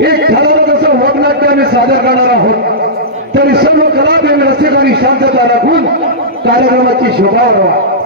एक ठराविक असं वगनाट्य आम्ही सादर करणार आहोत। तरी सर्व कलाप्रेमी रसिकांनी शांतता राखून कार्यक्रमाची शोभा वाढवा।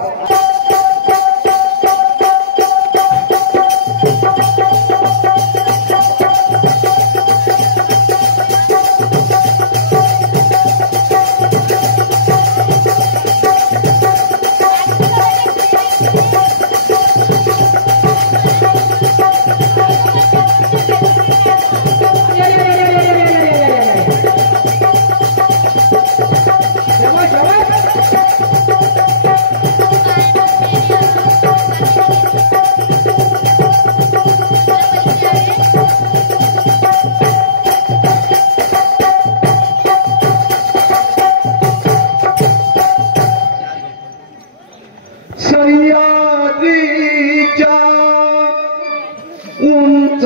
उंच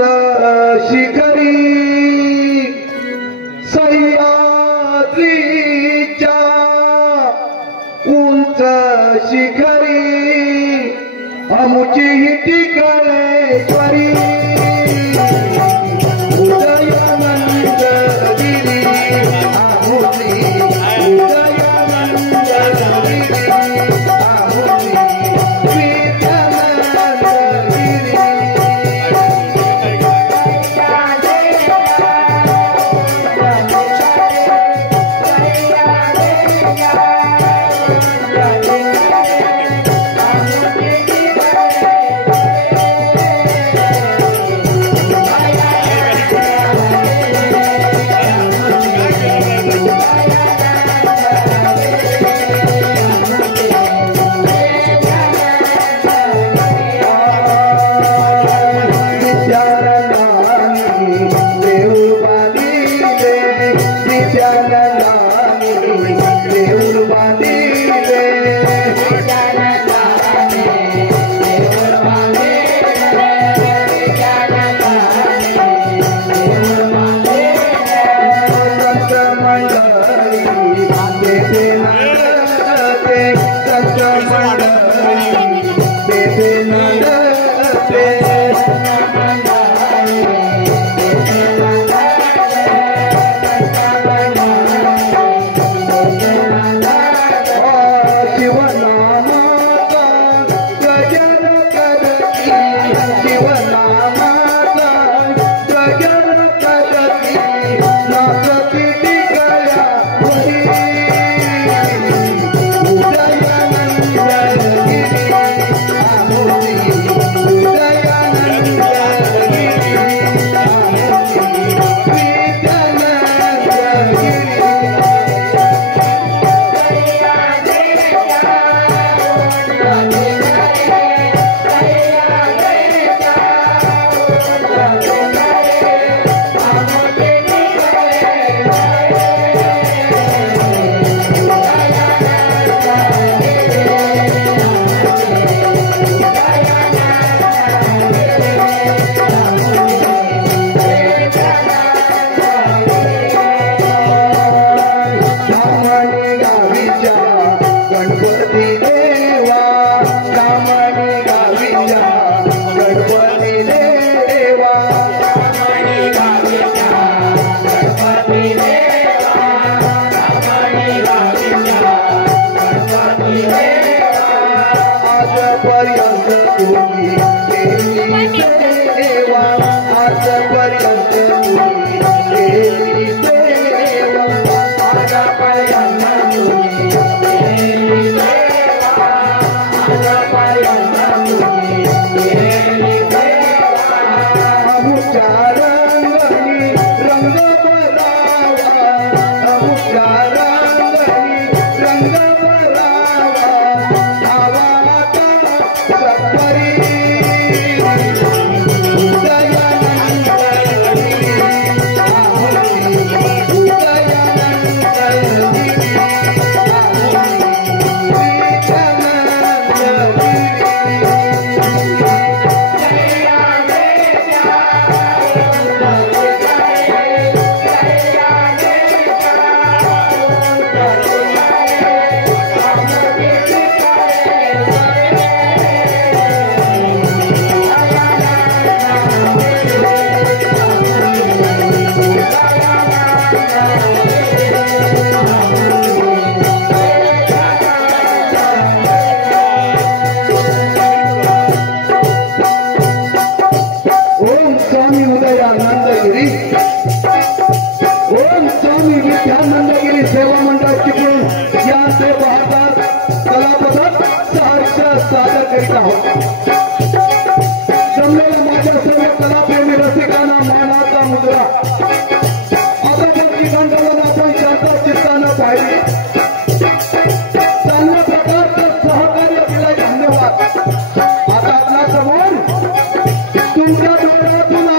शिखरी सह्याद्रीच्या उंच शिखरी आमुची ही टिकळेश्वरी उदयानंद गिरी आमुची उदयानंद गिरी आमुची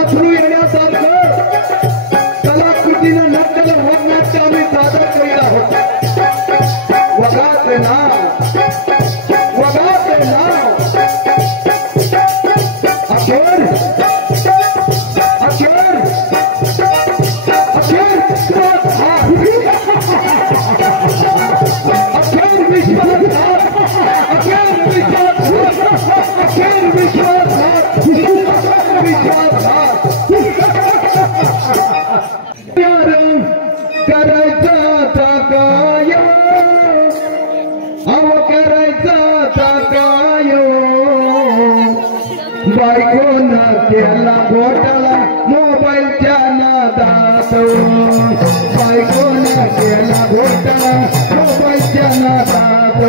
नाचू येण्यासारखं कलाकृतीनं नाट्य नाट्य आम्ही सादर करीत आहोत. वगाचे नाव अखेर बायकोन केला घोटाळा मोबाईलच्या नादात. बायकोन केला घोटाळा मोबाईलच्या नादात.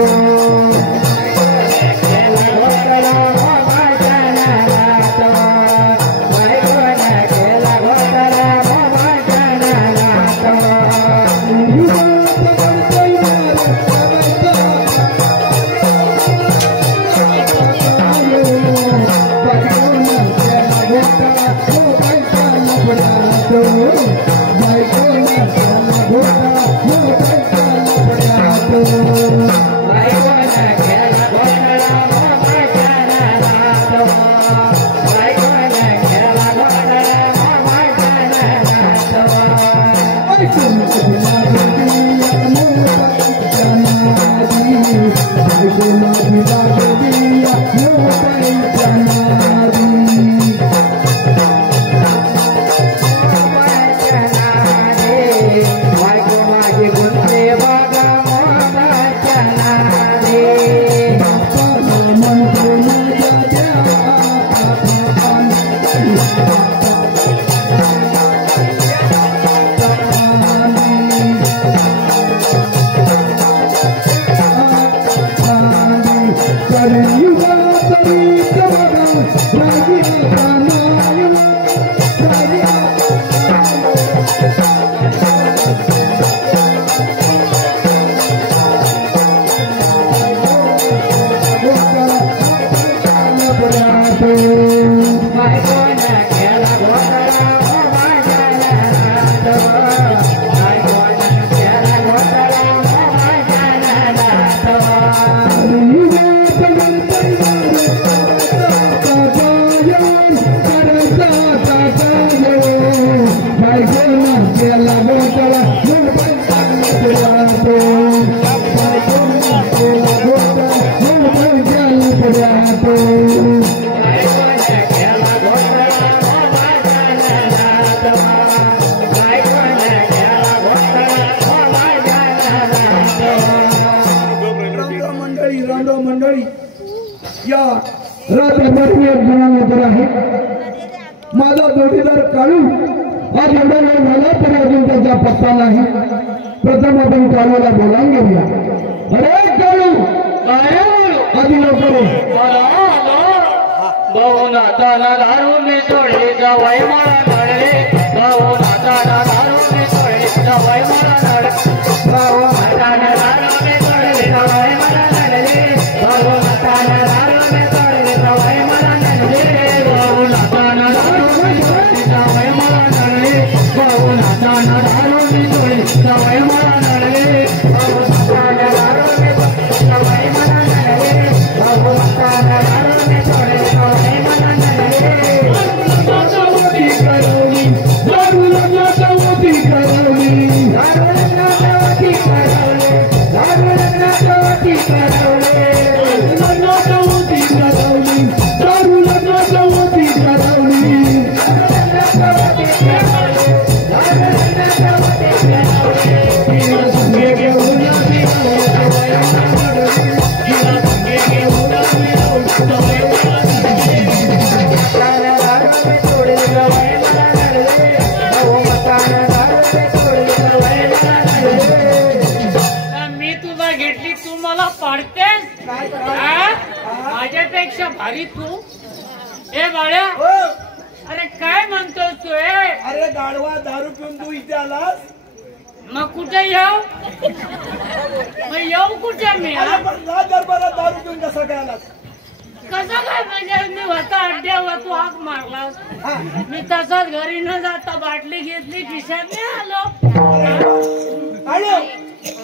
मंडळी या रात्रभर मी एक जणांवर आहे. माझा जोडीदार काळू आज एवढा वेळ झाला तरी अजून त्याचा पत्ता नाही. प्रथम आपण काळूला बोलावून घेऊया. अरे काळू आधी लवकर भाऊ नाताना दारू मी सोडली जावाई मला नडले. भाऊ नाताना दारू मी सोडली जावाई मला नडले. भाऊ नाताना दारू मी सोडली जावाई मला नडले. भाऊ नाताना दारू मी सोडली जावाई मला नडले. भाऊ नाताना दारू मी सोडली जावाई मला नडले. भाऊ नाताना दारू मी सोडली जावाई मला नडले. भाऊ नाताना दारू मी सोडली जावाई मला नडले. भाऊ नाताना दारू मी सोडली जावाई मला नडले. दारू लग्नाचा वती करवली. माझ्यापेक्षा भारी तू ए बाळ्या. अरे काय म्हणतोस तू? अरे गाढवा दारू पिऊन तू इथे आलास. मग कुठे येऊ? मग येऊ कुठे मी? दरबारात दारू पिऊन कसा काय आलास? कसं काय म्हणजे मी होता अड्ड्यावर तू हाक मारलास मी तसाच घरी न जाता बाटली घेतली खिशात आलो आणि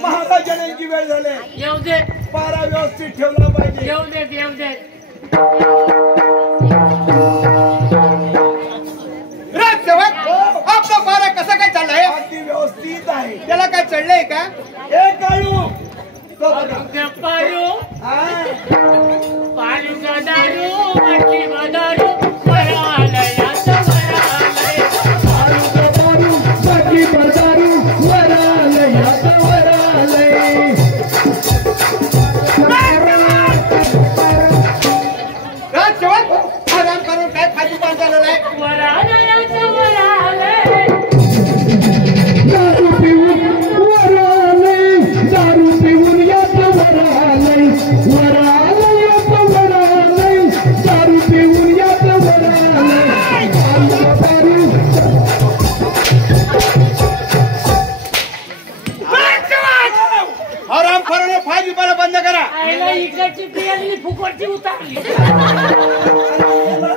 महाराजांची वेळ झाली येऊ दे पारा व्यवस्थित ठेवला पाहिजे येऊ देत येऊ देत आपला पारा कसा काय चाललाय अगदी व्यवस्थित आहे त्याला काय चढलंय का हे काढू पारू हा पारू का दारू बाटली बदारू वरालयात वरालय बाकी बदारू वरालयात वरालय राजसेवक आराम करून काय खाली पान झालेलं आहे वरालयात वरालय दारू पिऊन वरालय दारू पिऊन यात वरालय वरालयात वरालय दारू पिऊन यात वरालय दारू आराम करून फायली पारा बंद करा आईला इकडची प्रियाली फुकटची उतारली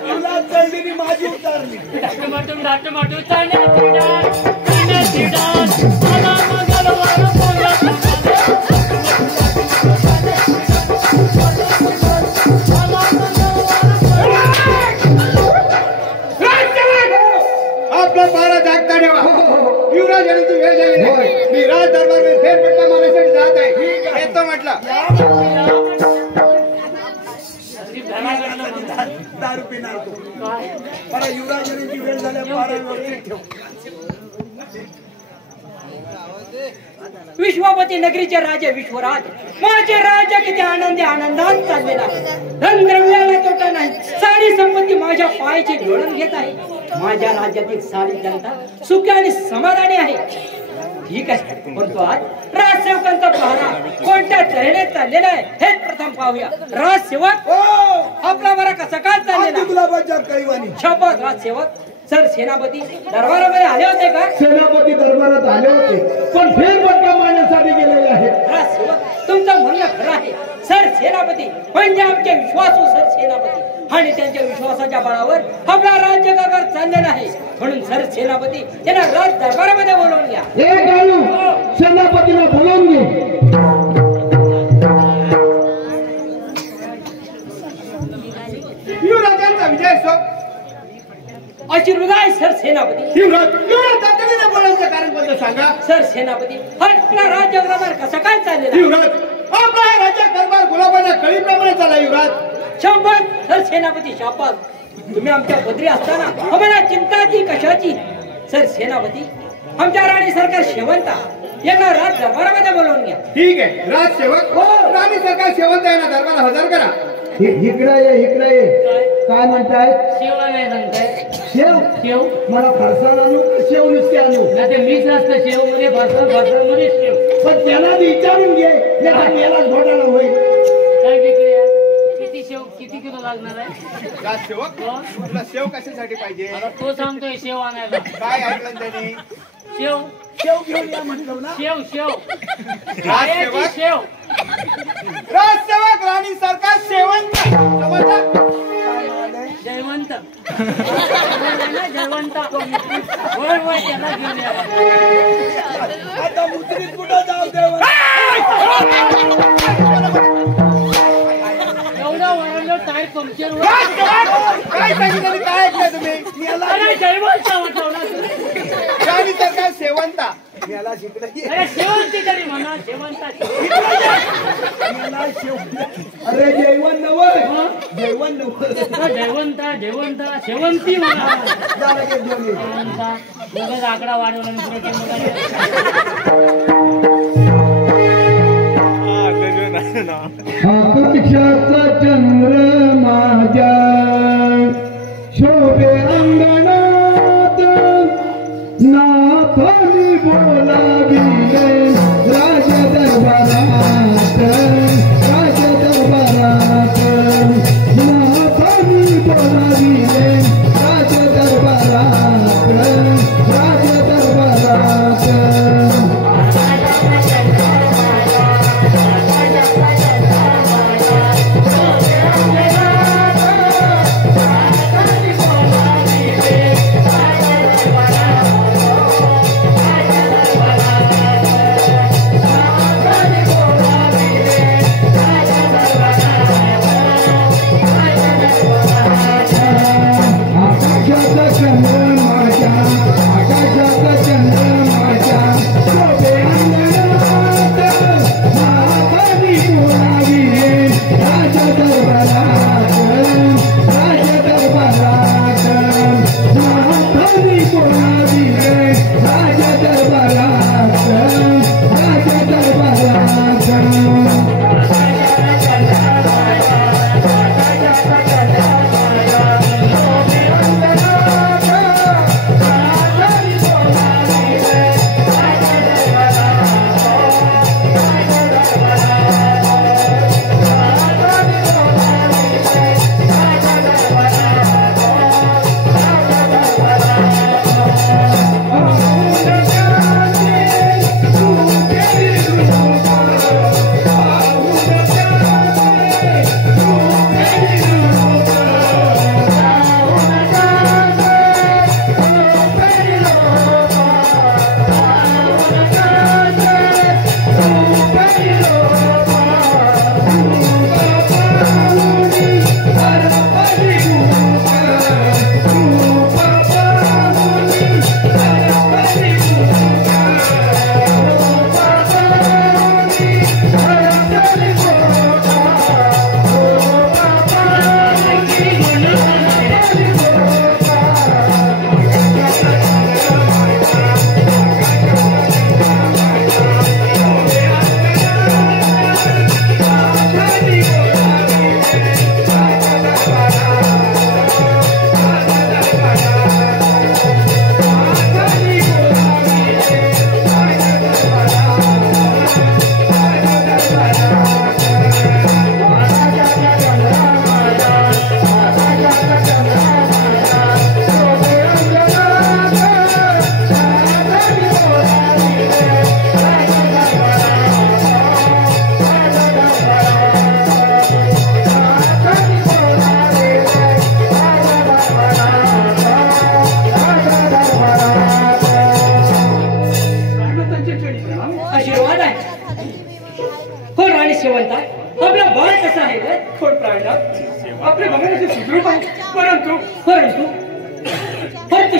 तुला चढलेली माझी उतारली डाटमाटून डाटमाटून ताण्या तिडास मला मंगळवार बोलत आपला पारा जागता ठेवा युवराज आणि तू वेळ झाली नाही. मी राज दरबार मध्ये फेरफटका मारण्यासाठी जात आहे येतो म्हटलं दारू पिणार तू मला युवराजांची वेळ झाल्या पारा व्यवस्थित ठेव विश्वापती नगरीचे राजे विश्वराज माझे राजा किती आनंदी आनंदात चाललेला धन द्रव्याला तोटा नाही सारी संपत्ती माझ्या पायाची लोळण घेत आहे माझ्या राज्यातील सारी जनता सुखी आणि समाधानी आहे ठीक आहे परंतु आज राजसेवकांचा पहारा कोणत्या तऱ्हेने चाललेला आहे हेच प्रथम पाहूया राजसेवक आपला बरा कसा काय चाललेला गुलाबाच्या कळीवाणी शपथ राजसेवक सर सेनापती दरबारामध्ये आले होते का सेनापती दरबारात आले होते पण फेरफटका मारण्यासाठी गेलेले आहेत राजसेवक तुमचं म्हणणं खरं आहे सर सेनापती म्हणजे आमचे विश्वासू सर सेनापती आणि त्यांच्या विश्वासाच्या बळावर आपला राज्यकारभार चाललेला आहे म्हणून सर सेनापती त्यांना राज दरबारामध्ये बोलवून घ्या हे काळू सेनापतीला बोलवून घे युवराजांचा विजय असो आशीर्वाद आहे सर सेनापती युवराज तातडीने बोलायचं कारण कोणतं सांगा सर सेनापती आपला राज्यकारभार कसा काय चाललेला आहे? युवराज आपला हा राज्य कारभार गुलाबाच्या कळीप्रमाणे चालला युवराज शंभर सर सेनापती शापथ तुम्ही आमच्या पदरी असताना आम्हाला चिंता ती कशाची सर सेनापती आमच्या राणी सरकार शेवंता यांना राज दरबारामध्ये बोलवून घ्या ठीक आहे राजसेवक राणी सरकार शेवंत यांना दरबार हजर करा इकडे ये काय म्हणताय शेवा नाही सांगताय शेव शेव मला फरसाण आणू का शेव नुसते आणू नाही ते मीच असतं शेव मध्ये मध्ये शेव पण त्याला विचारून घे याला घोटाळा होईल काय विक्री आहे किती शेव किती किलो लागणार आहे राजसेवक तुला शेव कशासाठी पाहिजे आता तो सांगतोय शेव आणायला काय ऐकलं त्यांनी शेव शेव घेऊन या म्हटलं ना शेव शेव राजसेवक शेव राजसेवक राणी सरकार शेवंत समजलं जयवंत जयवंत होय होय त्याला घेऊन या आता मुद्रित कुठं जाऊ देव एवढा वरलो टायर पंक्चर काय सांगितलं काय ऐकलं तुम्ही अरे जयवंत म्हटलं राणी सरकार शेवंता याला शिकलं अरे शेवंती तरी म्हणा शेवंता याला शेव अरे जैवन नवर जैवन नवर जयवंता जयवंता शेवंती म्हणा झालं की दोन्ही शेवंता दोघं आकडा वाढवला आणि पुढे आकाशाचा चंद्र माझ्या शोभे अंगणात नाथानी बोलाविले राज दरबारात राज दरबारात नाथानी बोलाविले राज दरबारात राज दरबारात मोठा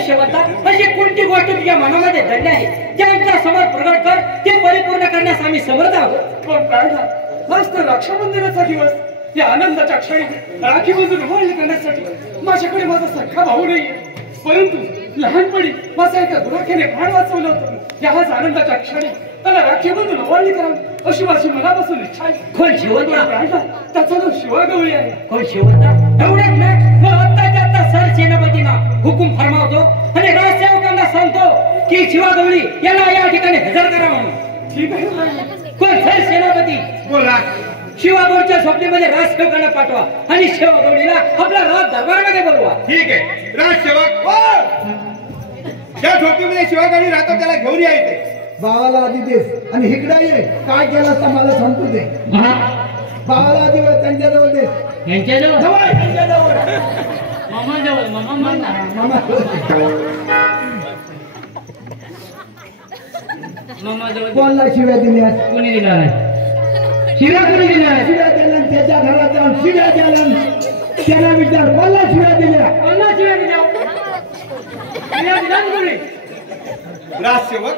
शेवंता अशी कोणती गोष्ट तुझ्या मनामध्ये दडली आहे ते आमच्या समोर प्रगट कर. ते परिपूर्ण करण्यास आम्ही समर्थ आहोत. पण काय झालं आज तर रक्षाबंधनाचा दिवस. या आनंदाच्या क्षणी राखी बांधून ओवाळणी करण्यासाठी माझ्याकडे माझा सख्खा भाऊ नाहीये. परंतु लहानपणी माझ्या एका गुराख्याने प्राण वाचवलं होतं. याच आनंदाच्या क्षणी त्याला राखी बांधून ओवाळणी करावी अशी माझी मनापासून इच्छा आहे. कोण शेवंता? त्याचा नाव शिवागवळी आहे. कोण शेवंता? एवढ्यात ना मग आत्ताच्या आत्ता सर सेनापतींना हुकूम फरमावतो आणि राजसेवकांना सांगतो की शिवागवळी याला या ठिकाणी हजर करा म्हणून. ठीक आहे. कोण सर सेनापती? बोला. शिवागौरीच्या स्वप्नेमध्ये राजसेवकांना पाठवा आणि शिवागौरीला आपल्या राज दरबारामध्ये बोलवा. ठीक आहे. राजसेवक ज्या झोपडीमध्ये शिवागवळी राहतो त्याला घेऊन यायचे. बाळाला आधी देस आणि इकडे ये. काय केलं असता मला सांगतो ते. बाळाला आधी त्यांच्याजवळ देस. यांच्याजवळ त्यांच्याजवळ मामाजवळ. मामा मामाजवळ कोणाला शिव्या दिल्या? कोणी दिला आहे? शिव्या कोणी दिल्या? शिव्या दिल्या. त्याच्या घरात जाऊन शिव्या दिल्या. त्याला विचार कोणाला शिव्या दिल्या? कोणाला शिव्या दिल्या? शिव्या दिल्या कोणी? राजसेवक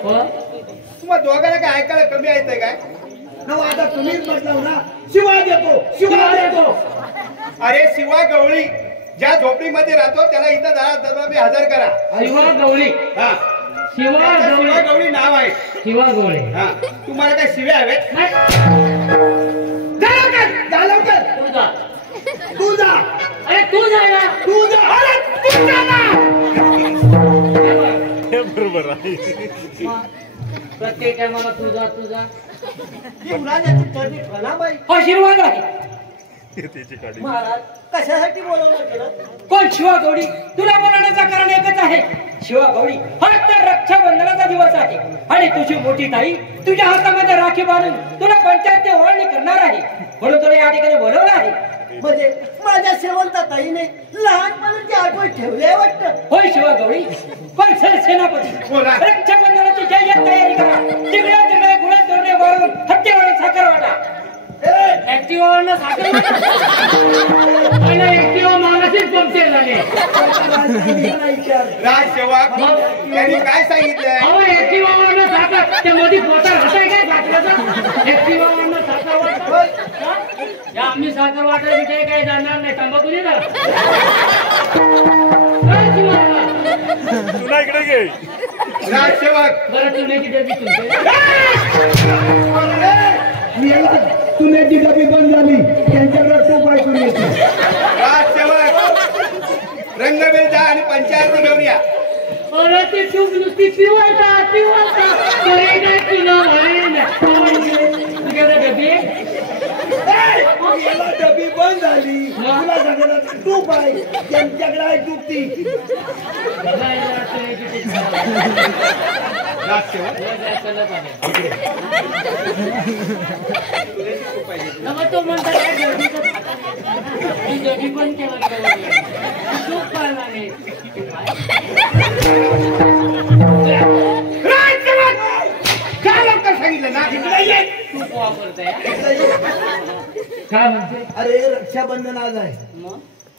तुम्हाला दोघांना काय ऐकायला कमी येतंय काय? हो आता तुम्हीच म्हटलं ना शिवा देतो शिवा देतो. अरे शिवा गवळी ज्या झोपडीमध्ये राहतो त्याला इथं दरबारी हजर करा. शिवा गवळी. हा शिवा गवळी. शिवा गवळी नाव आहे. शिवा गवळी. हा तुम्हाला काय शिव्या हवेत? झालं का? तू जा. तू जा. अरे तू जा ना. तू जा. अरे तू जा ना. बरोबर आहे. प्रत्येक टायमाला तू जा तू जा. आशीर्वाद आहे. त्याची काढी महाराज कशासाठी बोलवलं गेलं? कोण शिवा गौरी? तुला बोलवण्याचं कारण एकच आहे. शिवा गौरी फक्त रक्षाबंधनाचा दिवस आहे आणि तुझी मोठी ताई तुझ्या हातामध्ये राखी बांधून तुला पंचायत ओवाळणी करणार आहे म्हणून तुला या ठिकाणी बोलवलं आहे. म्हणजे माझ्या शेवंता ताईने लहानपणाची आठवण ठेवले वाटतं. होय शिवा गौरी. पण सर सेनापती बोला. रक्षाबंधनाची जय जय तयारी करा. तिकडे तिकडे गुलाब दोरणे वाळून हत्तीवरून साखर वाटा. ऍक्टिव्हावरनं साखर वाटा. ऍक्टिव्हा मागाशीच पंक्चर झाले. राजसेवक त्यांनी काय सांगितलंय? अहो ऍक्टिव्हावरनं साखर त्या मध्ये पोता घासाय काय साखरेचा? ऍक्टिव्हावरनं साखर वाटा. या आम्ही साखर वाटायला विषय काय जाणार नाही. तंबाखू दे ना. तुला इकडे घे. राजसेवक बरं चुन्याची डबी तुमच्या चुन्याची डबी बंद झाली. त्यांच्याकडे तूप ऐकून येते. राजसेवक रंगबेल जा आणि पंचायत घेऊन या. अरे ते तूप नुसती पिवायचा पिवायचा तरी काय तुला तुझ्याकडे डबी याला डबी बंद झाली. तुला सांगितलं तूप आहे. त्यांच्याकडे आहे तूप ती. तो म्हणतात डबी पण केला तूप पाळला नाही. काय लवकर सांगितलं ना? तूप वापरताय काय म्हणते? अरे रक्षाबंधन आज आहे.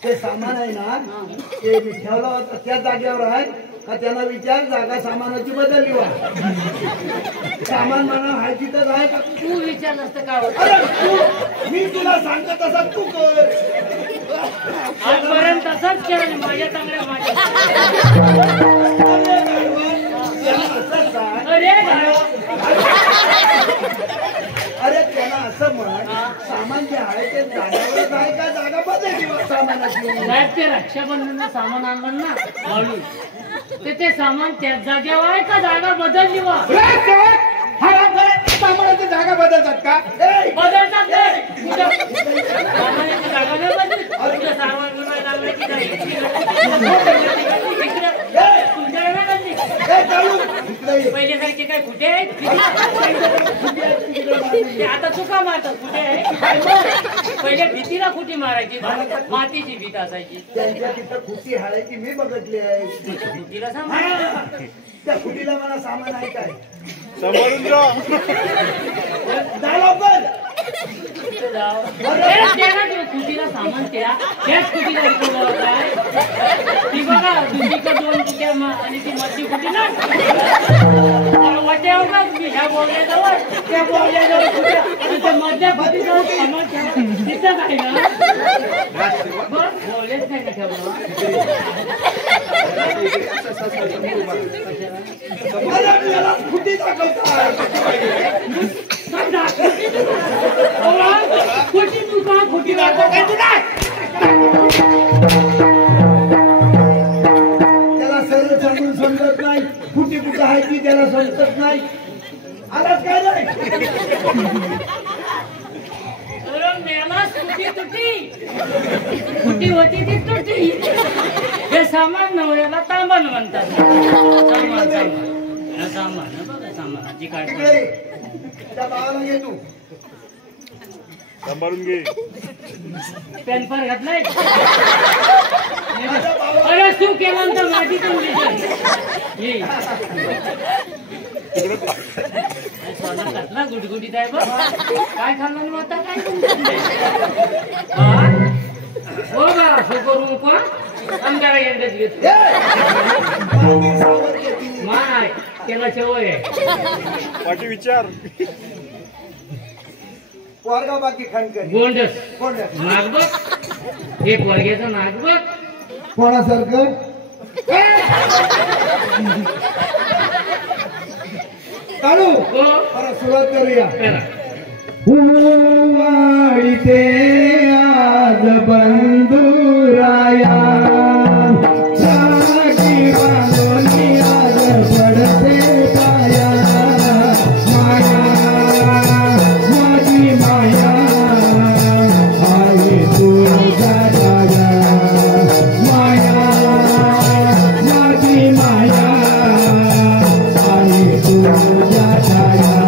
ते सामान आहे ना ते मी ठेवलं होतं त्या जागेवर आहे का? त्यांना विचार जागा सामानाची बदलली वा. सामान म्हणा आहे तिथंच आहे का? तू विचार नसतं काय होत? अरे तू मी तुला सांगतो तसा तू कर. आजपर्यंत तसंच केलं माझ्या चांगल्या माझ्या. अरे अरे त्यांना असं म्हण सामान जे आहे ते जागेवरच आहे का? जागा बदलली वा सामानाची. साहेब ते रक्षाबंधनचं सामान आणलं ना घालून ते सामान त्याच जागेवर आहे का जागा बदलली वा? राजसेवक सामानाची जागा बदलतात का? बदलतात नाही. सामानाची जागा नाही बदलली. तुझं सामान विमान लागलं की नाही तुमच्याकडे नाही बदलली. पहिले जायचे काय कुठे आहेत? ते आता चुका मारतात कुठे आहे? पहिले भीतीला कुठे मारायची मातीची भीत असायची. त्यांच्या तिथं खुटी हाडायची मी बघितली आहे. भीतीला सांग त्या खुटीला मला सामान आहे काय? सांभाळून जा. जा लवकर. इथं जाव कुटीला सामान त्या त्याच कुटीला इकडं काय ती बघा दुसरीकडे 2 कुट्या आणि ती मधली कुटी ना वाट्यावर बघ मी ह्या बोलल्याजवळ त्या बोलल्याजवळ कुट्या आणि त्या मधल्या कुटीजवळ सामान ठेवा तिथं काय ना बघ बोललेच नाही का ठेवलं कुठे दाखवता खोटी तू का खोटी दाखव काय तू काय त्याला सरळ सांगून समजत नाही कुठे कुठं आहे ती त्याला समजत नाही आलाच काय नाही मेला तुटी तुटी कुटी होती ती तुटी हे सामान नवऱ्याला तांबण म्हणतात सामान बघा सामानाची काढ तिकडे त्या बाळाला घे तू सांभाळून घे पॅन्पर घातलाय अरे तू केला तर माझी पण घातला गुडगुडीत आहे बघ काय खाल्लं ना आता काय हो बा असं करू पण आमच्याला एंडच घेतो माय त्याला शेवय आहे पाठी विचार पोरगा बाकी खांडकर गोंडस कोणत्या नाग बघ एक वर्ग्याचं नाग बघ कोणासारखं काढू हो बरं सुरुवात करूया करा वाळीते आज बंधुराया साठी बांधोनी आज पडते पाया माया माझी माया आहे तुझ्या राया माया माझी माया आहे तुझ्या छाया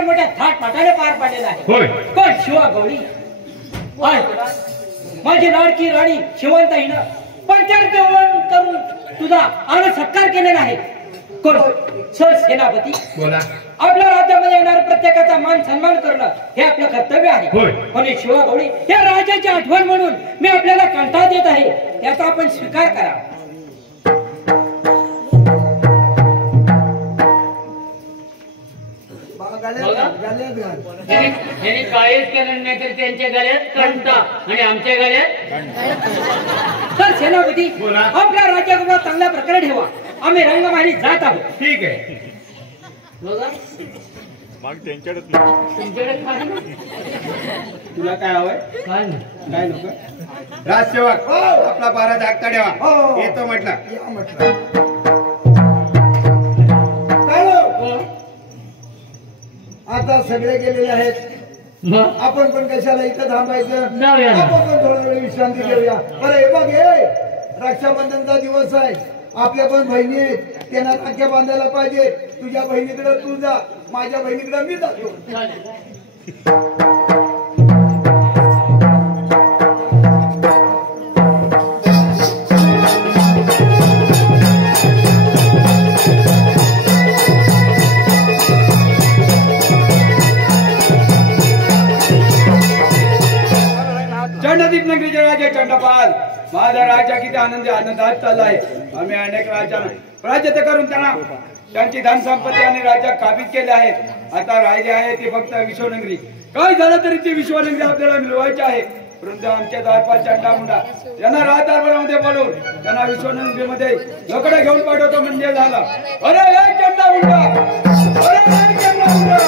फार मोठ्या थाटमाटाने पार पाडलेला आहे. होय. कोण? शिवा गवळी. होय. माझी लाडकी राणी शिवंताईनं पंचार जेवण करून तुझा आनंद सत्कार केलेला आहे. कोण? सर सेनापती. बोला. आपल्या राज्यामध्ये येणाऱ्या प्रत्येकाचा मान सन्मान करणं हे आपलं कर्तव्य आहे. होय. पण शिवा गवळी या राजाची आठवण म्हणून मी आपल्याला कंटाळ देत आहे, याचा आपण स्वीकार करा. यांनी काहीच केलं नाही तर त्यांच्या गळ्यात कंटा आणि आमच्या गळ्यात. तर सेनापती बोला. आपल्या राज्याबरोबर चांगल्या प्रकारे ठेवा. आम्ही रंगमाली जात आहोत. ठीक आहे. बघा मग त्यांच्याकडेच नाही. तुमच्याकडे काय नाही? तुला काय हवंय? काय नाही. काय नको? राजसेवक आपला महाराज आगता हो. ठेवा. येतो म्हटलं. या म्हटलं. काय हो? आता सगळे गेलेले आहेत. मग आपण पण कशाला इथं थांबायचं? जाऊया ना. आपण पण थोडा वेळ विश्रांती घेऊया. बरं हे बघ, हे रक्षाबंधनचा दिवस आहे. आपल्या पण बहिणी आहेत, त्यांना राख्या बांधायला पाहिजे. तुझ्या बहिणीकडे तू जा, माझ्या बहिणीकडे मी जातो. चंडदीप नगरीचे राजे चंडपाल, माझा राजा किती आनंदात चाललाय. आम्ही अनेक राजांना राज्य करून त्यांना त्यांची धनसंपत्ती आणि राज्य काबीज केले आहेत. आता राहिले आहे ते फक्त विश्वनगरी. काय झालं तरी ती विश्वनगरी आपल्याला मिळवायची आहे. परंतु आमच्या दारपाल चंडामुंडा यांना राजदरबारामध्ये बोलवून त्यांना विश्वनगरीमध्ये लोकडे घेऊन पाठवतो म्हणजे झालं. अरे हे चंडामुंडा, अरे हे चंडामुंडा.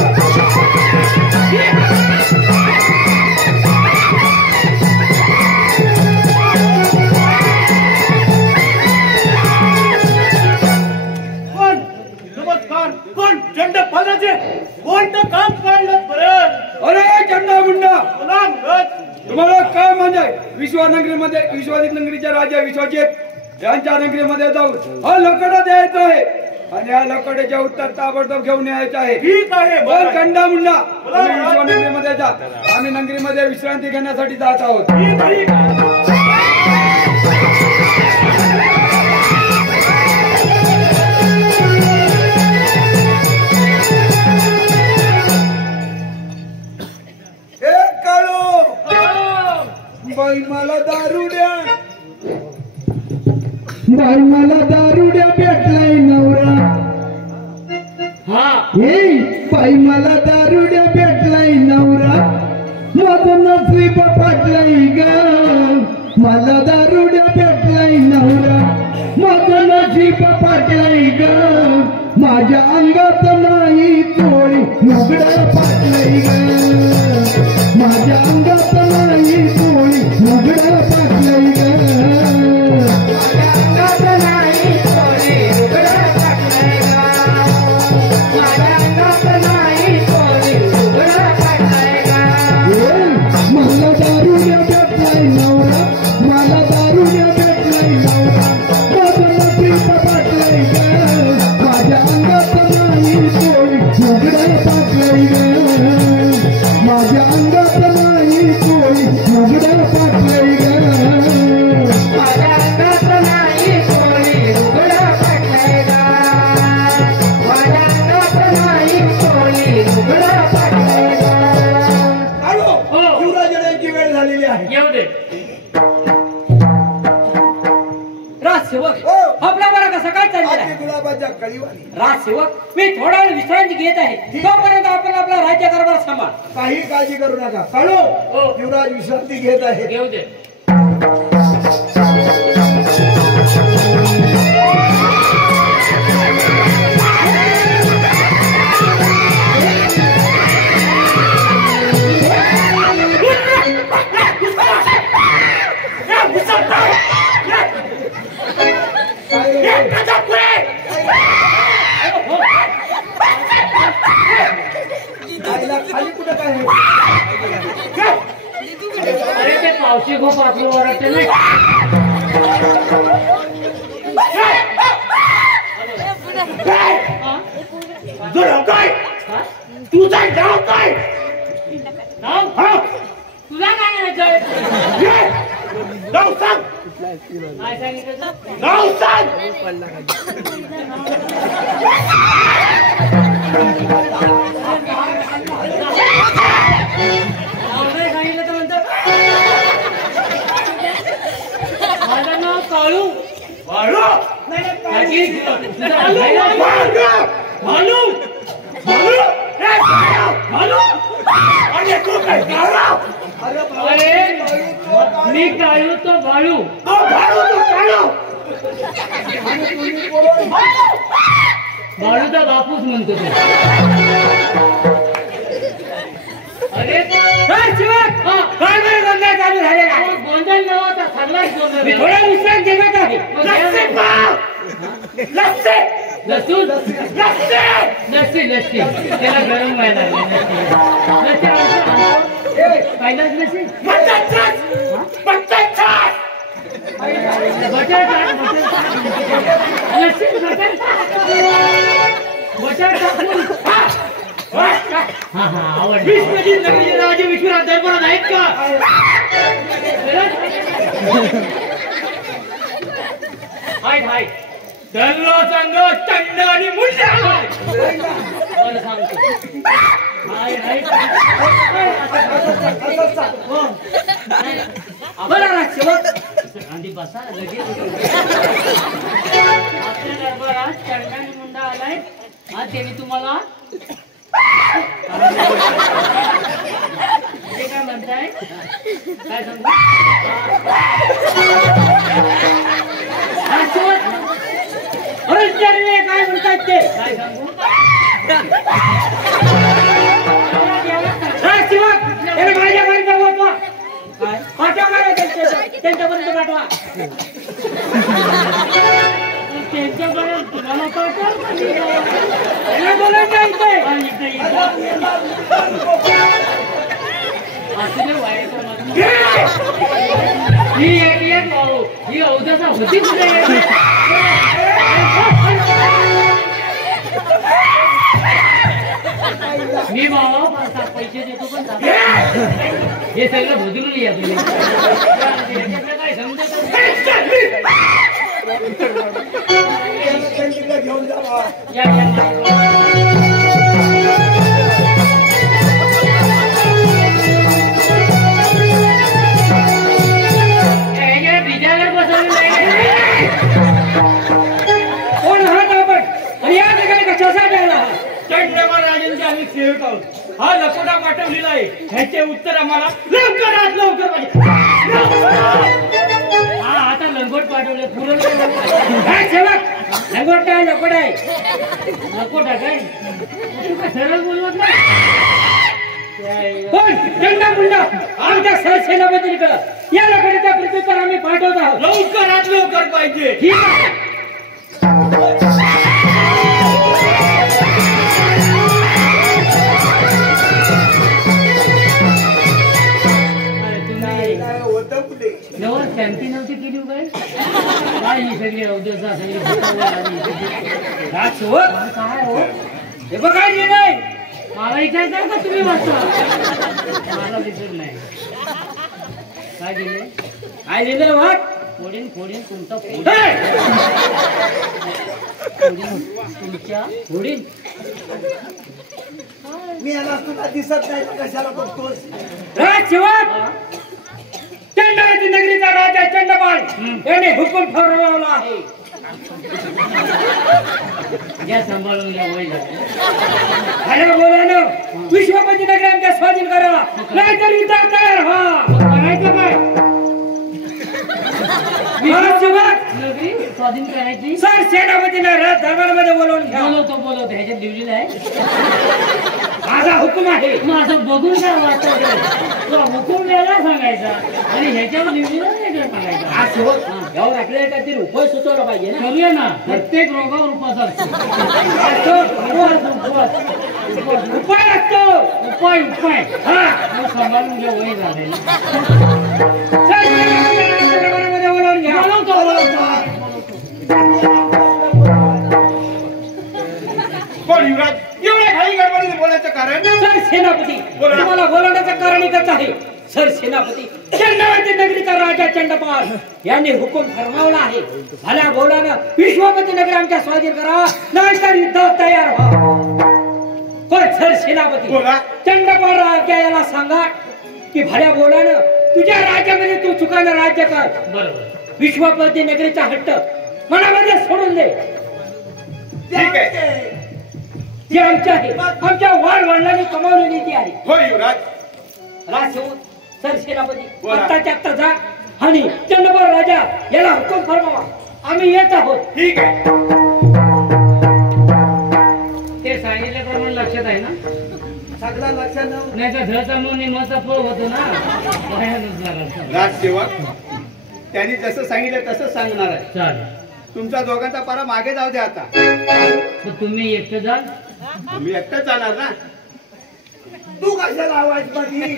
कोण? चंडपालाचे कोणतं काम काढलं बरं? अरे चंडामुंडा, बोला. तुम्हाला काय म्हणजे विश्वनगरीमध्ये विश्वादित नगरीचे राजा विश्वजित यांच्या नगरीमध्ये जाऊन हा लकडा द्यायचा आहे आणि या लकडेचे उत्तर ताबडतोब घेऊन यायचं आहे. ठीक आहे. बोल चंडामुंडा, बोला. तुम्ही विश्वनगरीमध्ये जा. आम्ही नगरीमध्ये विश्रांती घेण्यासाठी जात आहोत. ठीक आहे. बाई मला दारुड्या, बाई मला दारुड्या भेटलाय नवरा. हा हे बाई मला दारुड्या भेटलाय नवरा. माझं नसीब फाटलंय ग, मला दारुड्या भेटलाय नवरा. माझं नसीब फाटलंय ग, माझ्या अंगात नाही चोळी लुगडं फाटलंय ग, माझ्या अंगात नाही चोळी लुगडं फाटलंय ग, माझ्या अंगात नाही चोळी लुगडं फाटलंय ग, माझ्या अंगात नाही चोळी लुगडं फाटलंय ग. मला दारुड्या भेटलाय नवरा, मला दारुड्या भेटलाय नवरा. माझं नसीब फाटलंय ग, माझ्या अंगात नाही चोळी लुगडं फाटलंय ग, माझ्या अंगात नाही चोळी लुगडं फाटलंय ग, माझ्या अंगात नाही चोळी लुगडं फाटलंय ग, माझ्या अंगात नाही चोळी लुगडं फाटलंय ग. आलो. शिवराजांची वेळ झालेली आहे. येऊ दे. राजसेवक हो. आपला बरा कसा काय चाललेला आहे? आपली गुलाबाच्या कळीवाली. राजसेवक मी थोडा वेळ विश्रांती घेत आहे. तोपर्यंत आपण आपला राज्य कारभार सांभाळ. काही काळजी करू नका. काढो. युवराज विश्रांती घेत आहे. येऊ दे. खाली कुठं काय आहे? अरे ते पावशी खूप आपलं ओरडते नाही. तुझं नाव काय? नाव हा तुला काय म्हणायचंय? नाव सांग. काय सांगितलं? नाव सांग. नाव नाही सांगितलं तर म्हणतात माझं नाव काळू. बाळू बाकी तुझं भालू भालू ए भालू अरे तू काय काळा? अरे मी काळू तो बाळू. तो भालू तो काळा. बाळूचा बापूच म्हणतो तो. अरे काय बरं गोंधळ चालू झालेला आहे? गोंधळ नव्हता सगळाच गोंधळ. मी थोडा विश्रांत घेत आहे. लस्सी लसूण लस्सी लस्सी लस्सी त्याला गरम व्हायला लागलं. लस्सी लस्सी पाहिलाच लस्सी बटाटा बटाटा बटर टाक लस्सी बटर टाकून हा आवड. विश्वजित नगरीचे राजे विश्वनाथ दरबारात आहेत का? हाय दररो संघ चंड आणि मुंडा मला सांगतो. आधी बसा लगेच. आपल्या दरबारात चंड आणि मुंडा आलाय. हा त्यांनी तुम्हाला ते काय म्हणताय? काय सांगू? काय म्हणतात ते? काय सांगू? माझ्यापर्यंत पोहोचवा. पाठवा त्यांच्यापर्यंत पाठवा. त्यांच्यापर्यंत मला पाठवा. बोलायचं ही अवधसा होती कुठे? मी बाबा पैसे देतो पण हे सगळं भुजरून या तुम्ही. काय समजत घेऊन जावा. बिजाला बसवलं कोण हा आपण आणि या ठिकाणी कशासाठी आला? राजांचे आम्ही सेवक आहोत. हा लकोटा पाठवलेला आहे. ह्याचे उत्तर आम्हाला लवकरात लवकर पाहिजे. हा आता लंगोट पाठवले पुरण काय सेवक? लंगोट काय लकोट आहे? लकोटा काय तू काय सरळ बोलवत नाही? कोण? चंडा मुंडा आमच्या सरसेनापती कडे या लकोटाचा प्रत्युत्तर आम्ही पाठवत आहोत. लवकरात लवकर पाहिजे. ठीक आहे. शांती नव्हती केली काय ही सगळी अवधसा सगळी काय हो हे बघ काय लिहिलंय? मला विचारता का तुम्ही वाचता? मला दिसत नाही. काय लिहिलंय? काय लिहिलंय? वाट फोडीन फोडीन तुमचा तुमच्या फोडीन. मी याला तुला दिसत नाही कशाला बघतोस? चंडाची नगरीचा राजा चंडपाल याने हुकूम ठरवला आहे. या सांभाळून या वय झालं बोलानं विश्वपती नगरी आमच्या स्वाधीन करावा नाहीतर इथं तयार व्हा. करायचं काय? नगरी स्वाधीन करायची. सर सेनापतीला दरबारमध्ये बोलवून घ्या. बोलवतो ह्याच्यात लिहिलेलं आहे. माझा हुकूम आहे. माझं बघून काय वाटतं? हुकूम वेगळा सांगायचा आणि ह्याच्यावर लिहिलेलं वेगळं सांगायचं. हा सोबत यावर आपल्याला काहीतरी उपाय सुचवला पाहिजे ना. करूया ना. प्रत्येक रोगावर उपास असतो. उपाय असतो. उपाय हा सांभाळून घ्या. वय झालेलं बोलवून घ्या. पण युवराज एवढ्या घाई गडबडीने बोलायचं कारण साहेब सर सेनापती बोला. तुम्हाला बोलवण्याचं कारण एकच आहे. सर सेनापती चंडावती नगरीचा राजा चंडपाल यांनी हुकूम फरमावला आहे. भल्या बोलानं विश्वपती नगरी आमच्या स्वाधीन करा, नाहीतर युद्धात तयार व्हा. पण सर सेनापती बोला. चंडपाल राजा याला सांगा की भल्या बोलानं तुझ्या राज्यामध्ये तू चुकानं राज्य कर. बरोबर. विश्वपती नगरीचा हट्ट मनामध्ये सोडून दे. ठीक आहे. ती आमच्या आहे, आमच्या वाढ वडिलांनी कमावलेली ती आहे. हो युवराज. राजसेवक सर सेनापती बोला. आत्ताच्या आत्ता जा आणि चंडपाल राजा याला हुकूम फरमावा. आम्ही येत आहोत. ठीक आहे. ते सांगितल्याप्रमाणे लक्षात आहे ना? सगळा लक्षात नाही तर धचा म्हणून मचा फो होतो ना. राजसेवक त्यांनी जसं सांगितलं तसंच सांगणार आहे. चालेल. तुमच्या दोघांचा पारा मागे जाऊ द्या आता. तर तुम्ही एकटं जा. तुम्ही एकटंच जाणार ना. तू कशाला आवाज मध्ये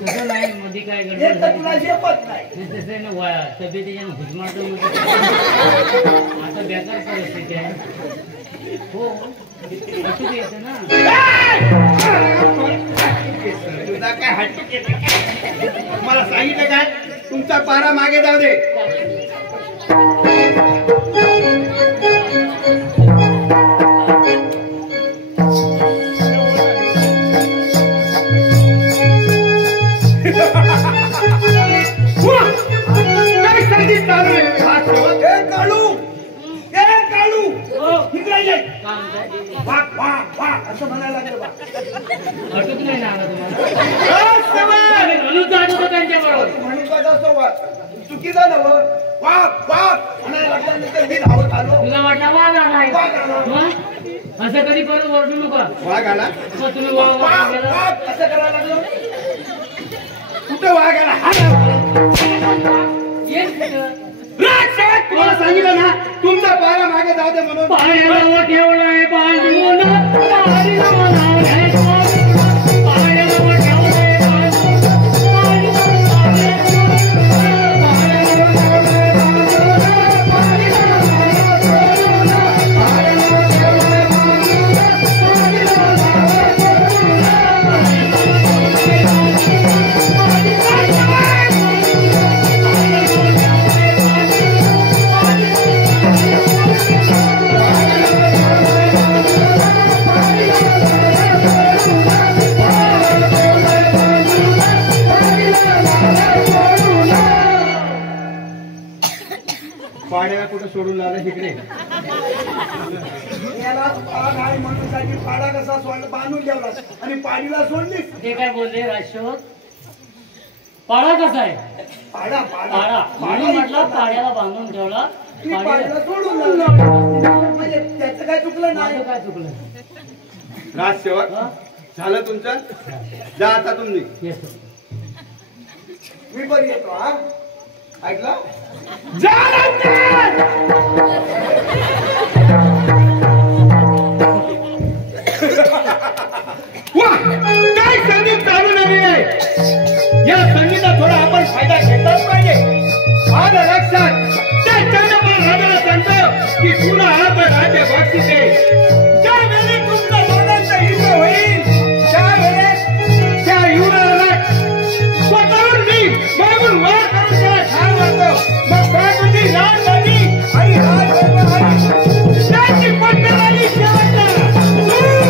तसं नाही, मध्ये काय हे गडबड तर तुला झाली. झेपत नाही. नाही, तसं आहे ना, तब्येतीच्या हुजमाटो आता बेकार परिस्थिती आहे. हो असू दे येतं ना. तुझा काय हट्ट केला? मला सांगितलं काय तुमचा पारा मागे जाऊ दे. असं म्हणायला लागलं बा. अटूक नाही ना आला तुम्हाला. म्हणून जात होतो त्यांच्याबरोबर. म्हणून काय असं वा चुकीचा नव वाप वाप म्हणायला लागल्यानंतर मी धावत आलो. तुला वाटला वाघ आलाय. वाघ आला. मग असं कधी परत ओरडू नका. वाघ आला. मग तुम्ही वाघ वाप गेला. वाप असं करायला लागलो. कुठे वाघ आला? हा येत कुठं? राजसेवक तुम्हाला सांगितलं ना तुमचा पारा मागे जाऊ दे म्हणून. पायाला ठेवलाय बांधून, पायाला म्हणालाय सोडून, पायाला ठेवलाय बांधून, पायाला म्हणालाय सोडून, पायाला ठेवलाय बांधून, पायाला म्हणालाय सोडून, पायाला ठेवलाय बांधून, पायाला पाड्याला कुठं सोडून लावलं इकडे. याला पाड आहे म्हणून साठी पाडा कसा सोडला बांधून ठेवला आणि पाडीला सोडलीस. ते काय बोलले राजसेवक? पाडा कसा आहे? पाडा पाडा पाडा म्हणून म्हटलं पाड्याला बांधून ठेवला. ती पाडीला पाडीला सोडून लावलं. म्हणजे त्याचं काय चुकलं माझं नाही. काय चुकलं? राजसेवक हा? झालं तुमचं. जा आता तुम्ही. येतो. मी बरी येतो. हा ऐकलं. जा लवकर! वा काय संगीत चालू नाही. या संगीता थोडा आपण फायदा घेतलाच पाहिजे. आलं लक्षात. त्या चंद्रपाल राजाला सांगतो की तुला हा तर राज्य बक्षीस आहे. ज्यावेळी तुमचा दोघांचा युद्ध होईल त्यावेळेस त्या युवराला स्वतःवर मी मागून वर करून त्याला ठार मारतो. मग प्राकृती राज झाली आणि राज त्याची पट्टर आली शेवटला. दूर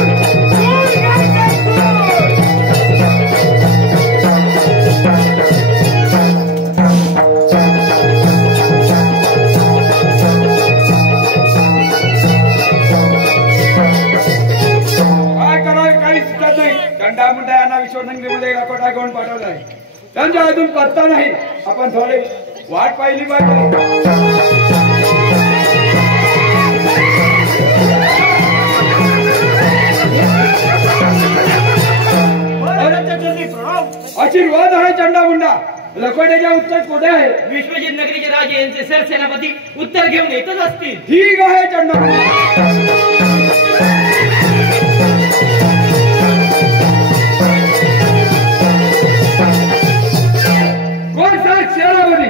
दूर गायचा दूर. काय करावं काही सुचत नाही. दंडामुंडा यांना विश्वनगरीमध्ये कोटा घेऊन पाठवलाय. त्यांच्या अजून पत्ता नाही. आपण थोडी वाट पाहिली पाहिजे. आशीर्वाद आहे चंडामुंडा. लकोट्याच्या उत्तर कुठे आहे? विश्वजित नगरीचे राजे यांचे सर सेनापती उत्तर घेऊन येतच असतील. ठीक आहे चंडामुंडा. कोण सात सेनापती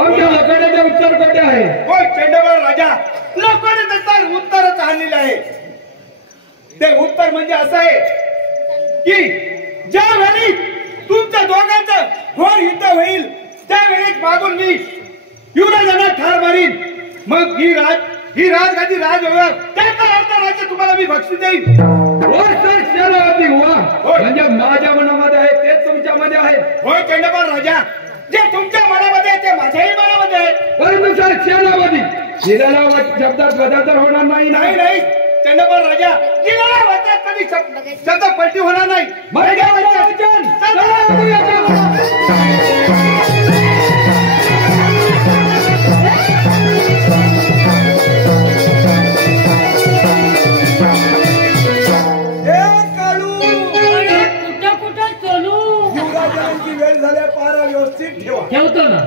आमच्या लकोट्याच्या उत्तर कुठे आहे? होय चंडामुंडा राजा. लकोट्याचं उत्तरच आणलेलं आहे. ते उत्तर म्हणजे असं आहे की ज्यावेळी तुमच्या दोघांचं घोर युद्ध होईल त्यावेळेस मागून मी युवराजांना ठार मारीन. मग ही राजगादी राजव्यवहार त्याचा अर्थ राज्य तुम्हाला मी बक्षीस देईन. सेनापती हुआ म्हणजे माझ्या मनामध्ये आहे तेच तुमच्यामध्ये आहे. होय चंडपाल राजा, जे तुमच्या मनामध्ये आहे ते माझ्याही मनामध्ये आहे. परंतु सर सेनापती जिल्ह्याला शब्दात बदल होणार नाही. नाही नाही चंडपाल राजा, जिल्ह्याला वाटत कधी शब्द पलटी होणार नाही. वेळ झाल्या पारा व्यवस्थित ठेवा. ठेवतो ना.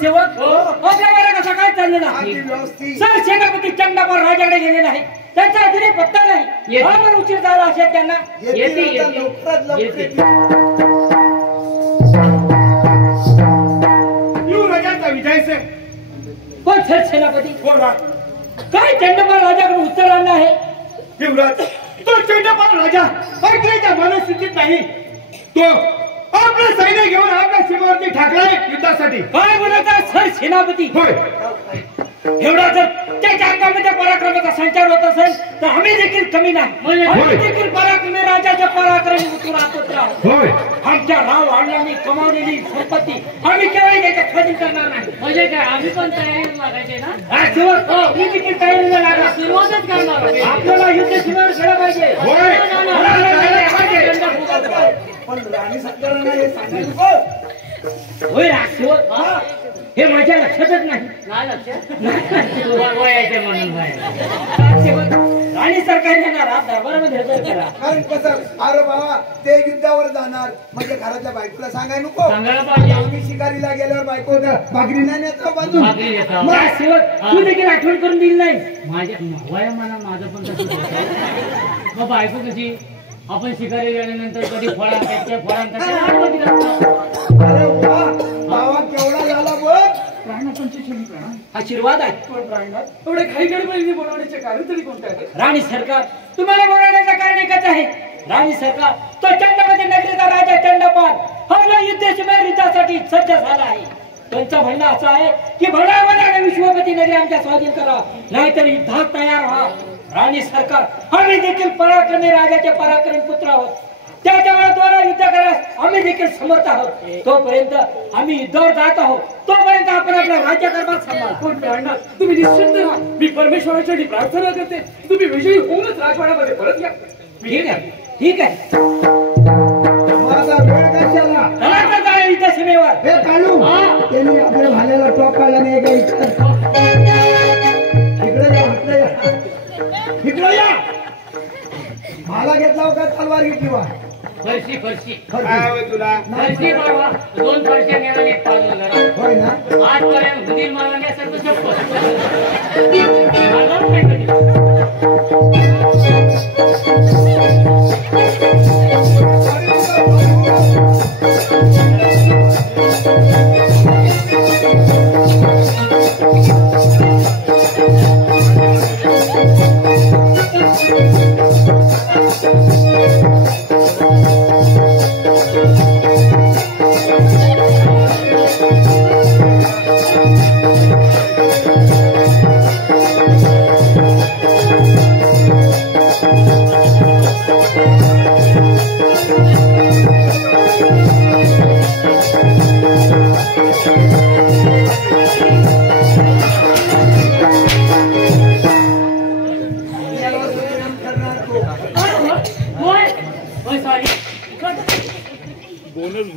सेवक कसं काय चाललेलं आहे सर? सेनापती चंडापाल राजाकडे गेले नाही, त्यांचा अजूनही पत्ता नाही. पण उशीर झाला असेल त्यांना. युवराजांचा विजय सर. पण सर सेनापती काय चंडापाल राजाकडे उत्तर आणलं आहे? युवराज, तो चंडपाल राजा ऐकण्याच्या मनस्थितीत नाही. तो आपलं सैन्य घेऊन आपल्या सीमेवरती ठाकलाय युद्धासाठी. काय बोलत आहे सर सेनापती? होय. एवढा जर त्याच्या अंगामध्ये पराक्रमाचा संचार होत असेल तर आम्ही देखील कमी नाही. आम्ही देखील पराक्रमी राजाच्या पराक्रमी उतरून आहोत. होय. आमच्या राव वडिलांनी कमावलेली संपत्ती आम्ही केव्हाही त्याच्यात खरेदी करणार नाही. म्हणजे काय आम्ही पण तयारी लागायचे ना? मी देखील तयारीला लागला. सुरुवातच करणार. आपल्याला युद्ध सीमेवर खेळलं पाहिजे. पण राणी सरकारांना हे सांगायचं होय राजसेवक, हे माझ्या लक्षातच नाही. राणी सरकारने दरबारामध्ये हजर करा. कारण कसं, अरे बाबा ते युद्धावर जाणार म्हणजे घरातल्या बायकोला सांगाय नको. सांगायला पाहिजे. आम्ही शिकारीला गेल्यावर बायको भाकरी नाही नेत बाजून. राजसेवक, तू देखील आठवण करून दिली नाही. माझ्या वया मला माझं पण तसं. मग बायको कशी आपण शिकारी गेल्यानंतर कधी फळांच्या अरे वा, बाबा केवढा झाला बघ. आशीर्वाद आहे. एवढे घाई गडबडीने बोलवण्याचे कारण तरी कोणते आहे? राणी सरकार, तुम्हाला बोलवण्याचं कारण एकच आहे. राणी सरकार, तो चंडपती नगरीचा राजा चंडपाल हा युद्ध युद्धासाठी सज्ज झाला आहे. त्यांचं म्हणणं असं आहे की भणाभणाने विश्वपती नगरी आमच्या स्वाधीन करा, नाहीतर युद्धात तयार व्हा. राणी सरकार, आम्ही देखील पराक्रमी राजाचे पराक्रमी पुत्र आहोत. त्याच्या वेळेद्वारा युद्ध करास आम्ही देखील समर्थ आहोत. तोपर्यंत आम्ही युद्धावर जात आहोत, तोपर्यंत आपण आपल्या राज्यकारभार सांभाळा. कोण अण्णा, तुम्ही निश्चिंत राहा. मी परमेश्वराची प्रार्थना करते, तुम्ही विजयी होऊनच राजवाड्यामध्ये परत या. ठीक आहे, ठीक आहे. माझा वेळ कशाला? चला जाऊया युद्ध सीमेवर. हे काढू त्यांनी आपल्या भाल्याला टॉप काढला नाही का? इकडे या, इकडे या, इकडे या. भाला घेतला का तलवार घेतली वा? फरशी फरशी तुला फरशी बाबा, 2 फरशा नेला एक पाजलं. होय ना? आजपर्यंत हुदीर मारण्यासारखं शपथ.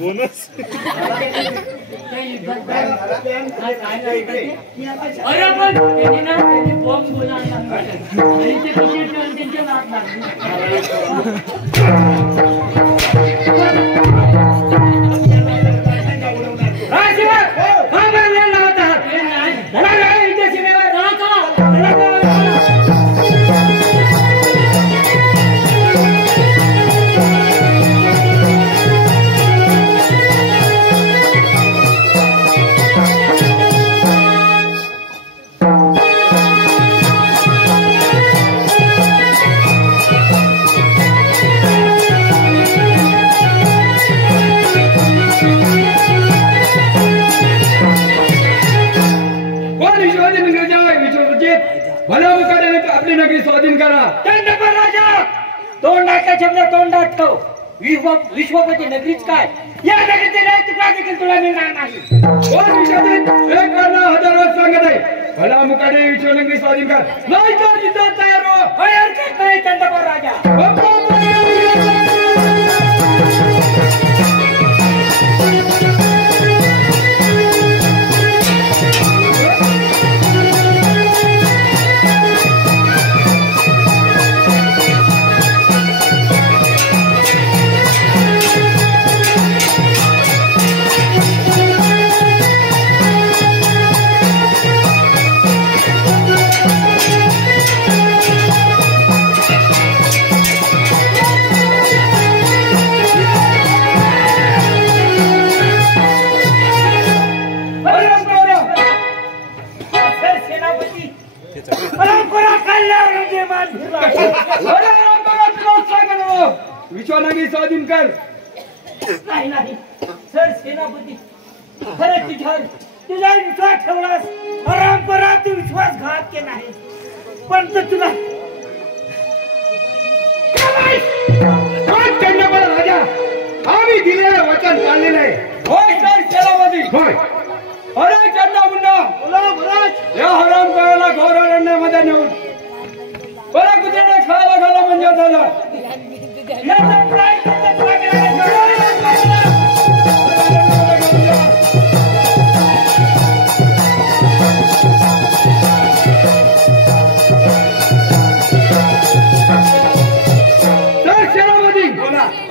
बोनस अरे पण त्यांनी ना त्यांनी बॉम्ब बोला आणि ते तिकीट त्यांच्या नात आपली नगरी स्वाधीन करा. चंद्रपूर राजा तोंडाचा शब्द तोंडात ठेव. विश्वपती नगरीच काय या नगरीचे नाही तुला देखील तुला मिळणार नाही. कोण विषयात एक करणं हजारात सांगत आहे. भला मुकाडे विश्वनगरी स्वाधीन कर, नाही तर युद्धात तयार हो. काही हरकत नाही चंद्रपूर राजा. विश्वनगरी स्वाधीन कर. नाही नाही सर सेनापती खरं तुझा विश्वास ठेवलास. परंपरा तू विश्वासघात केला आहे. पण तुला राजा आम्ही दिलेलं वचन पाळलेलं आहे. होय सर सेनापती. होय. अरे चंदा मुंडा या हराम करायला घोर अरण्यामध्ये नेऊन बरा कुत्र्याला खायला घाला म्हणजे झालं.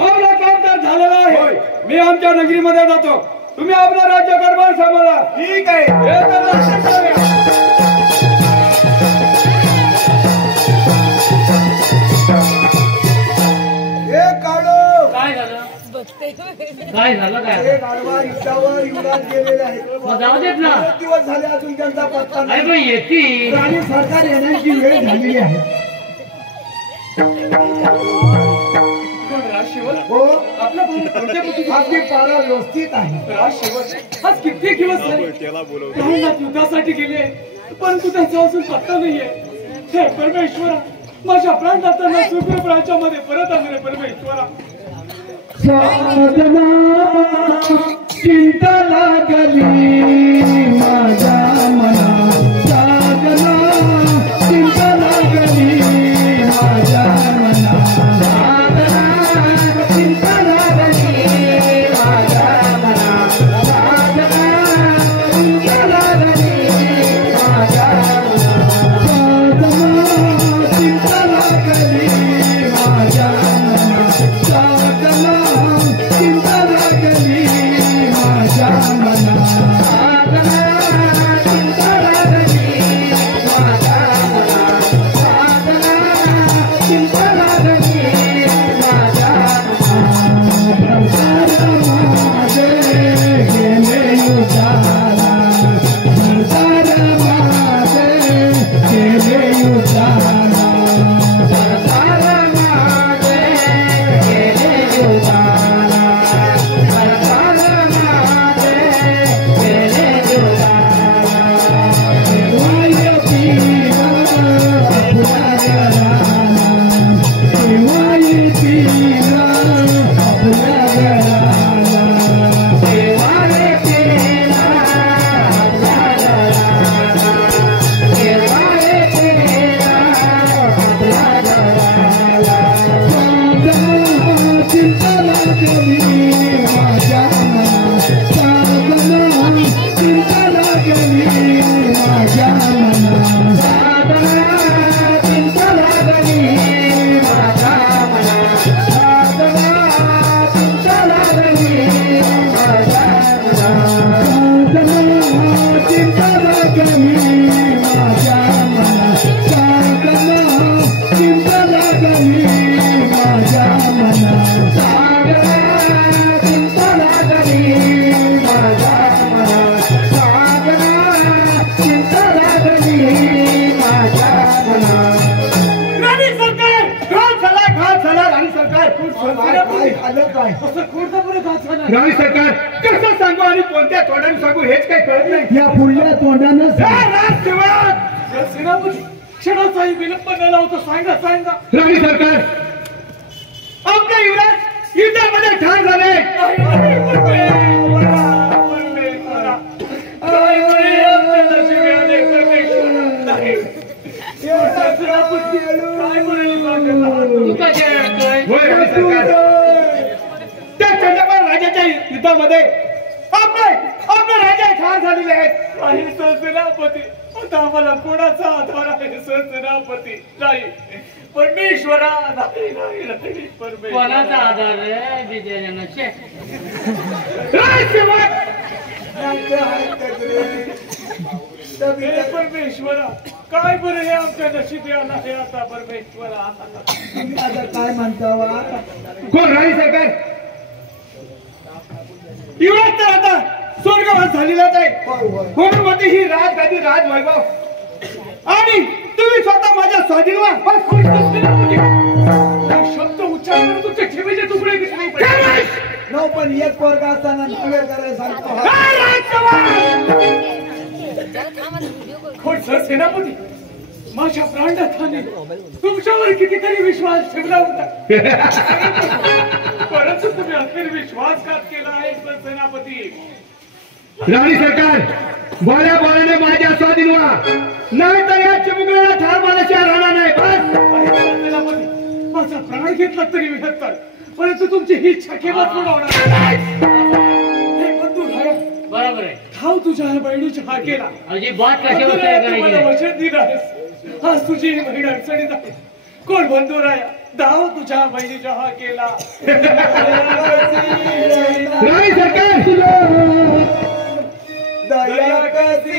आपला काम तर झालेला आहे. मी आमच्या नगरीमध्ये जातो. तुम्ही आपला राज्य कारभार सांभाळा. ठीक आहे. हे तर लक्षात ठेवा. काय झालं काय हे कारभार युद्धावर युद्धात गेलेले आहेत. जाऊ देत ना. दिवस झाले अजून त्यांचा पत्ता नाही. अरे येते आणि सरकार येण्याची वेळ झालेली आहे. हो आपली पारा व्यवस्थित आहे. आज कित्येक दिवस झाले त्याला बोलव. राहण्यात युद्धासाठी गेले परंतु त्यांचा अजून पत्ता नाहीये. हे परमेश्वरा माझ्या प्राणदात्यांना सुखरूप राज्यामध्ये परत आणले. परमेश्वरा साधना चिंता लागली माझ्या मना. साधना चिंता लागली माझ्या मना. साधना चिंता लागली माझ्या मना. साधना चिंता लागली माझ्या मना. साधना चिंता लागली माझ्या मना. साधना चिंता लागली माझ्या मना. साधना चिंता लागली माझ्या मना. साधना चिंता लागली माझ्या मना. माझे गेले युद्धाला. सरदार माझे गेले युद्धाला. सरदार माझे गेले युद्धाला. सरदार माझे गेले युद्धाला. शिवाय पीरा आपल्या घराला. शिवाय पीरा आपल्या घराला. शिवाय पीरा आपल्या घराला. शिवाय पीरा आपल्या घराला. साधना चिंता लागली माझ्या मना. साधना चिंता लागली माझ्या मना. साधना चिंता लागली माझ्या मना. साधना चिंता लागली माझ्या मना. साधना चिंता लागली माझ्या मना. साधना चिंता लागली माझ्या मना. साधना चिंता लागली माझ्या मना. साधना चिंता लागली माझ्या मना. राणी सरकार घात झाला राणी सरकार. काय असं कोणतापुढे घात झाला. राणी सरकार कसं सांगू आणि कोणत्या तोंडाने सांगू हेच काही कळत नाही. या पुढल्या तोंडानं राजसेवक सेनापती क्षणाचाही विलंब न लावतो सांगा सांगा. राणी सरकार, आपले युवराज युद्धामध्ये ठार झाले. त्या चंद्रपाल राजाच्या युद्धामध्ये आपले राजा ठार झालेले आहेत. काही सेनापती आता आम्हाला कोणाचा आधार आहे? सेनापती नाही, परमेश्वरा नाही नाही नाही कोणाचा आधार रे विजयानशे? परमेश्वरा काय बरं हे आमच्या नशिबी आला हे आता परमेश्वरा. आता काय म्हणता वा? कोण राणी सरकार? युवराज तर आता स्वर्गवास झालेलाच आहे. म्हणून मध्ये ही राजगादी राजवैभव आणि तुम्ही स्वतः माझ्या स्वाधीन व्हा. शब्द उच्चारल्यावर तुमच्या ठेवीचे तुकडे दिसले न पण एक पोरगा असताना नव्हे करायला सांगतो. खोट सर सेनापती, माझ्या प्राणनाथाने तुमच्यावर कितीतरी विश्वास ठेवला होता, परंतु तुम्ही अखेर विश्वासघात केला आहे सर सेनापती. राणी सरकार, बोल्या बोल्याने माझ्या स्वाधीन व्हा, नाही तर या चिमुकल्याला ठार मारल्याशिवाय राहणार नाही. बस सेनापती, माझा प्राण घेतला तरी विहत्तर, परंतु तुमची ही इच्छा केव्हा पूर्ण होणार? हे बंधू राया, बरोबर आहे. खाऊ तुझ्या बहिणीच्या हाकेला अजिबात कशावर करायचे? वचन दिलं आहेस, आज तुझी बहीण अडचणीत आहे. कोण बंधू राया, धाव तुझ्या बहिणीच्या हाकेला. राणी सरकार, दया कशी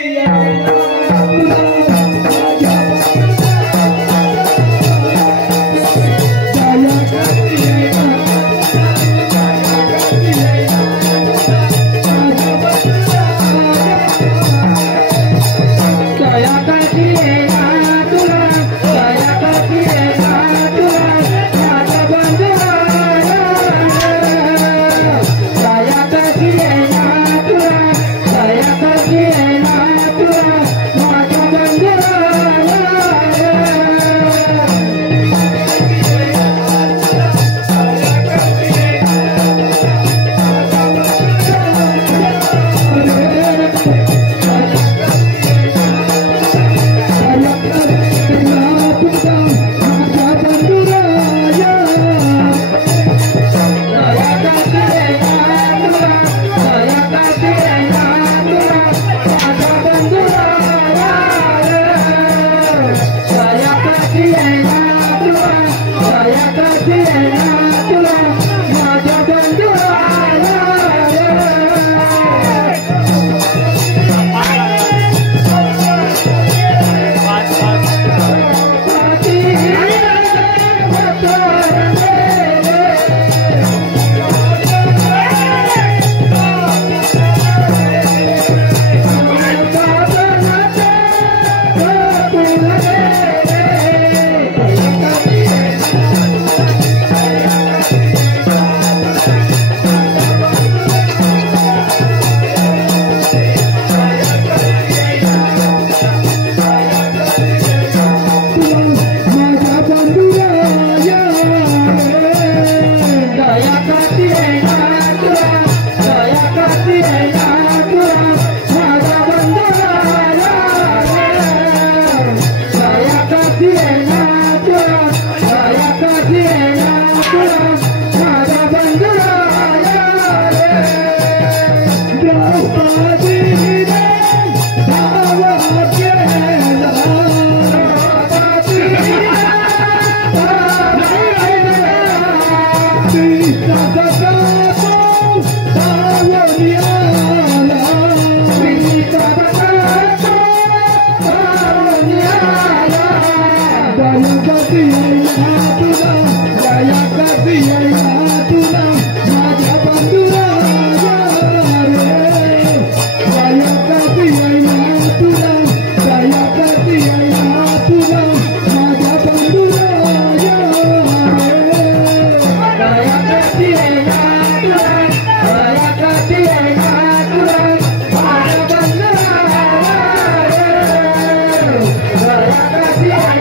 Yeah.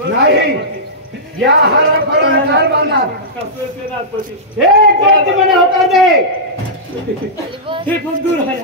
नाही या हारा फराला कार बांधणार कसं सेनापती हे कोणती म्हणे होता दे हे पण दूर आहे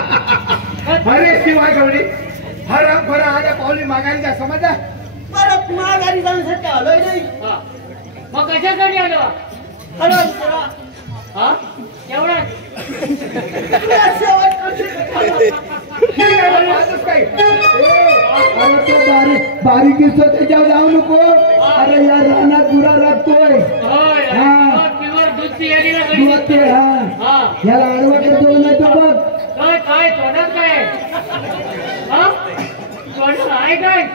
अरे शिवाय गवळी हराम खरा आल्या पावली मागायला का समजा परत माघारी जाण्यासाठी आलोय नाही मग कशासाठी आलो हराम खरा हा एवढा बारीकी त्याच्यावर जाऊ नको अरे या रानात गुरा राखतोय याला आडवा करतो नाही तो बघ काय तोंडात काय तोंडात आहे काय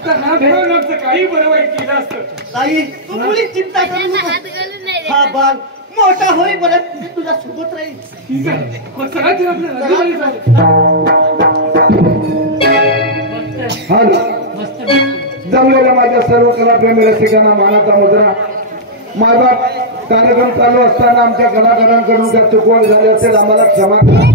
काही बरं वाईट केलं असतं ताई तू मुली चिंता करू नको हा बाग मोठा होई बरं मी तुझ्या सोबत राहील ठीक आहे मग सगळ्यात आपल्या जमलेल्या माझ्या सर्व कलाप्रेमी रसिकांना मानाचा मुद्रा माझा कार्यक्रम चालू असताना आमच्या कलाकारांकडून जर चुकवण झाली असेल आम्हाला क्षमा करा.